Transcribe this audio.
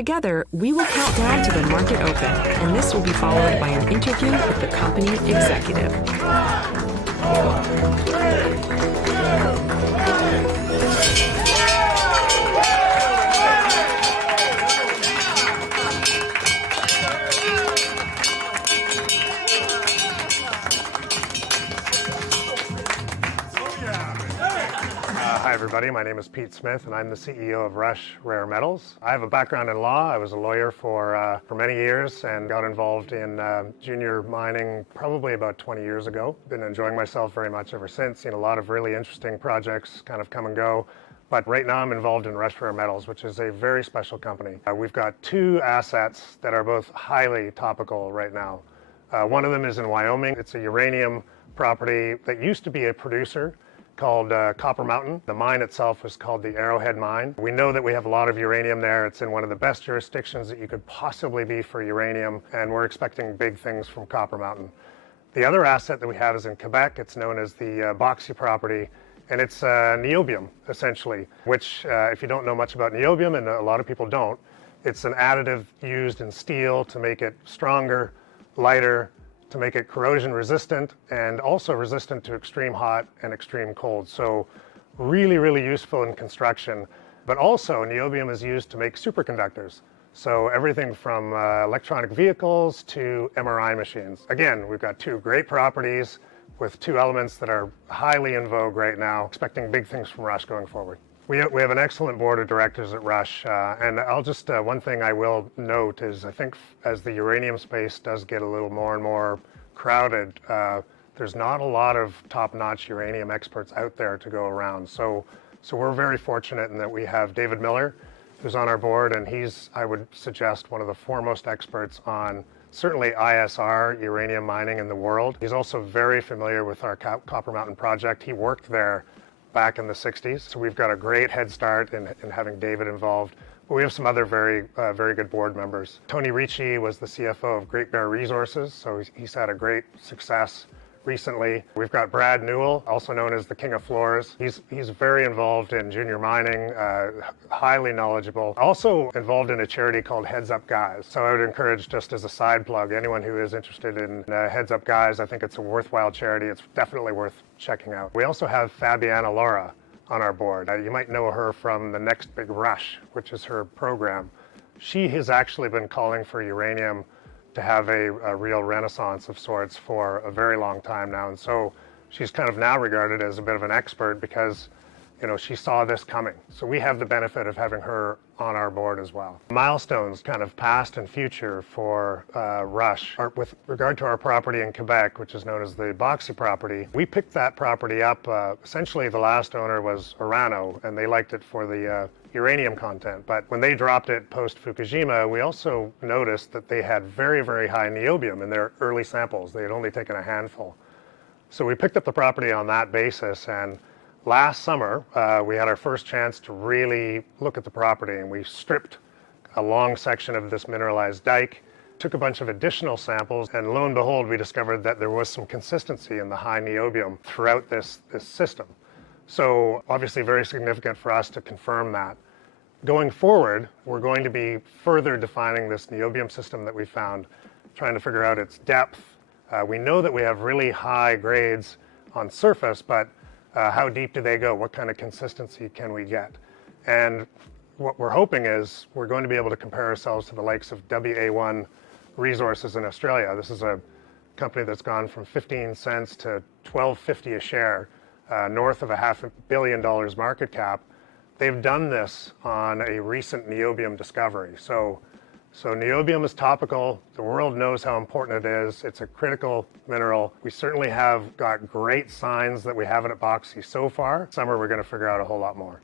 Together, we will count down to the market open, and this will be followed by an interview with the company executive. Hi everybody, my name is Pete Smith and I'm the CEO of RSH Rare Metals. I have a background in law. I was a lawyer for many years and got involved in junior mining probably about 20 years ago. Been enjoying myself very much ever since. Seen a lot of really interesting projects kind of come and go. But right now I'm involved in RSH Rare Metals, which is a very special company. We've got two assets that are both highly topical right now. One of them is in Wyoming. It's a uranium property that used to be a producer called Copper Mountain. The mine itself was called the Arrowhead Mine. We know that we have a lot of uranium there. It's in one of the best jurisdictions that you could possibly be for uranium, and we're expecting big things from Copper Mountain. The other asset that we have is in Quebec. It's known as the Boxi Property, and it's niobium, essentially, which, if you don't know much about niobium, and a lot of people don't, it's an additive used in steel to make it stronger, lighter, to make it corrosion resistant and also resistant to extreme hot and extreme cold. So really, really useful in construction. But also niobium is used to make superconductors. So everything from electronic vehicles to MRI machines. Again, we've got two great properties with two elements that are highly in vogue right now, expecting big things from RSH going forward. We have an excellent board of directors at RSH, and I'll just, one thing I will note is I think as the uranium space does get a little more and more crowded, there's not a lot of top-notch uranium experts out there to go around. So we're very fortunate in that we have David Miller, who's on our board, and he's, I would suggest, one of the foremost experts on certainly ISR, uranium mining in the world. He's also very familiar with our Copper Mountain project. He worked there back in the 60s. So we've got a great head start in having David involved. But we have some other very good board members. Tony Ricci was the CFO of Great Bear Resources, so he's had a great success recently. We've got Brad Newell, also known as the King of Floors. He's very involved in junior mining, highly knowledgeable. Also involved in a charity called Heads Up Guys. So I would encourage, just as a side plug, anyone who is interested in Heads Up Guys, I think it's a worthwhile charity. It's definitely worth checking out. We also have Fabiana Laura on our board. You might know her from the Next Big Rush, which is her program. She has actually been calling for uranium to have a real renaissance of sorts for a very long time now. And so she's kind of now regarded as a bit of an expert because, you know, she saw this coming. So we have the benefit of having her on our board as well. Milestones, kind of past and future for RSH. With regard to our property in Quebec, which is known as the Boxi Property, we picked that property up. Essentially, the last owner was Orano, and they liked it for the uranium content. But when they dropped it post-Fukushima, we also noticed that they had very, very high niobium in their early samples. They had only taken a handful. So we picked up the property on that basis, and last summer, we had our first chance to really look at the property, and we stripped a long section of this mineralized dike, took a bunch of additional samples, and lo and behold, we discovered that there was some consistency in the high niobium throughout this system. So obviously very significant for us to confirm that. Going forward, we're going to be further defining this niobium system that we found, trying to figure out its depth. We know that we have really high grades on surface, but how deep do they go? What kind of consistency can we get? And what we're hoping is we're going to be able to compare ourselves to the likes of WA1 Resources in Australia. This is a company that's gone from 15 cents to $12.50 a share, north of $500 million market cap. They've done this on a recent niobium discovery. So niobium is topical. The world knows how important it is. It's a critical mineral. We certainly have got great signs that we have it at Boxi so far. Summer, we're going to figure out a whole lot more.